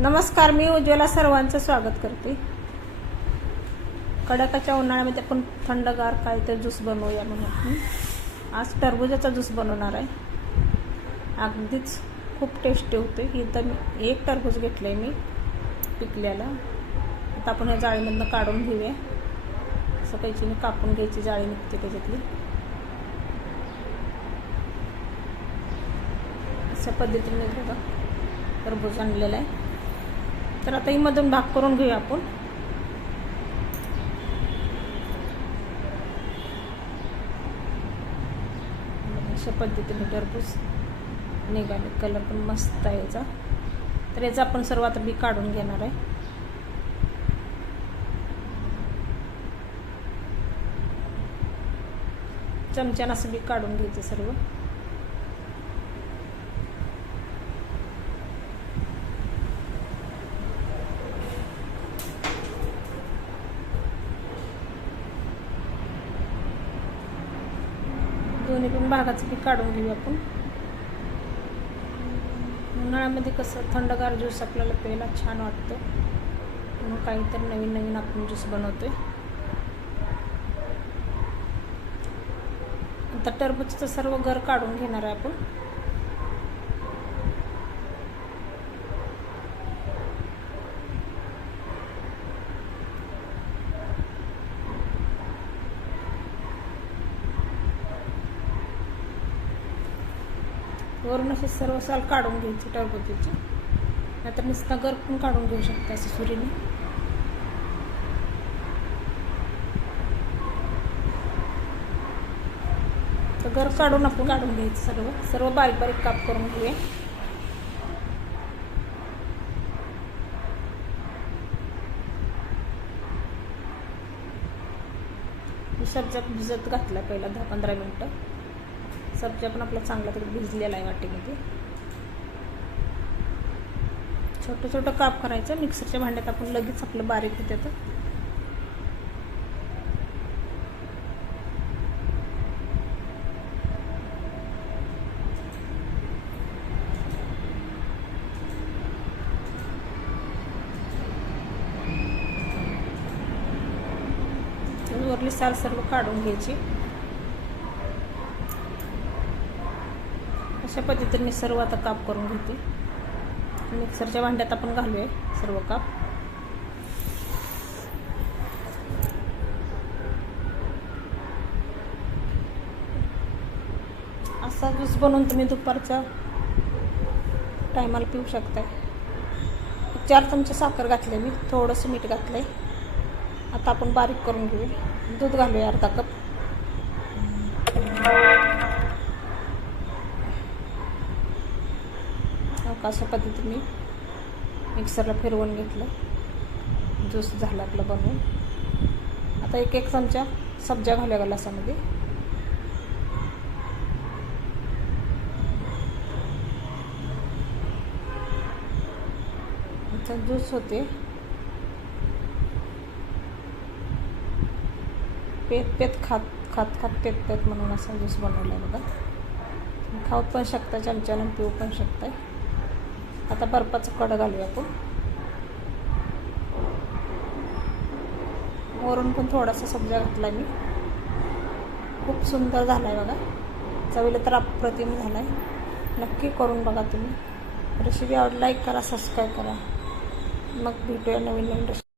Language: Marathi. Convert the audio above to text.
नमस्कार, मी उज्ज्वला सर्वांचं स्वागत करते. कडाक्याच्या उन्हाळ्यामध्ये आपण थंडगार काहीतरी ज्यूस बनवूया म्हणून आज टरबूजाचा ज्यूस बनवणार आहे. अगदीच खूप टेस्टी होते. इथं मी एक टरबूज घेतलं आहे मी पिकल्याला. आता आपण ह्या जाळीमधनं काढून घेऊया. असं कैचीने कापून घ्यायची, जाळी निघते त्याच्यातली. अशा पद्धतीने बघा टरबूज आणलेलं आहे. तर आता ही मधून भाग करून घेऊया आपण. अशा पद्धतीने टरबूज निघाले. कलर पण मस्त आहे याचा. तर याचा आपण सर्व आता बी काढून घेणार आहे. चमच्यानं असं बी काढून घ्यायचं सर्व. दोन्ही पण भागाचं बी काढून घेऊया आपण. उन्हाळ्यामध्ये कसं थंडगार ज्यूस आपल्याला प्यायला छान वाटतं, म्हणून काहीतरी नवीन नवीन आपण ज्यूस बनवतोय. आता टरबूजचं सर्व गर काढून घेणार आहे आपण. वरून असे सर्व साल काढून घ्यायची टरबूजाची. नाहीतर नुसता गर पण काढून घेऊ शकता असं सुरीने. तर गर काढून आपण काढून घ्यायचं सर्व सर्व बारीक बारीक काप करून घेऊया. सब्जा भिजत घातला पहिला 10-15 मिनटं. सब्जा पण आपला चांगला तरी भिजलेला आहे वाटीमध्ये. छोटं छोटं काप करायचं. मिक्सरच्या भांड्यात आपण लगेच आपलं बारीक होते. तर वरली साल सर्व काढून घ्यायची. अशा पद्धतीने सर्व आता काप करून घेते. मिक्सरच्या भांड्यात आपण घालूया सर्व काप. असा ज्यूस बनवून तुम्ही दुपारच्या टायमाला पिऊ शकताय. 4 चमचे साखर घातले मी, थोडंसं मीठ घातलंय. आता आपण बारीक करून घेऊया. दूध घालूया अर्धा कप. अशा पद्धतीने मिक्सरला फिरवून घेतलं. ज्यूस झाला आपलं बनवून. आता 1 चमचा सब्जा घालूया ग्लासामध्ये. आता ज्यूस होते. पेत खात पेत म्हणून असा ज्यूस बनवला बघा. खाऊ पण शकता, चमच्यानं पिऊ पण शकताय. आता बर्फाचं कड घालूया आपण. वरून पण थोडासा सब्जा घातला मी. खूप सुंदर झाला आहे बघा. चवीला तर अप्रतिम झाला आहे. नक्की करून बघा तुम्ही. रेसिपी आवडली लाईक करा, सबस्क्राईब करा. मग भेटूया नवीन नवीन रेसिपी.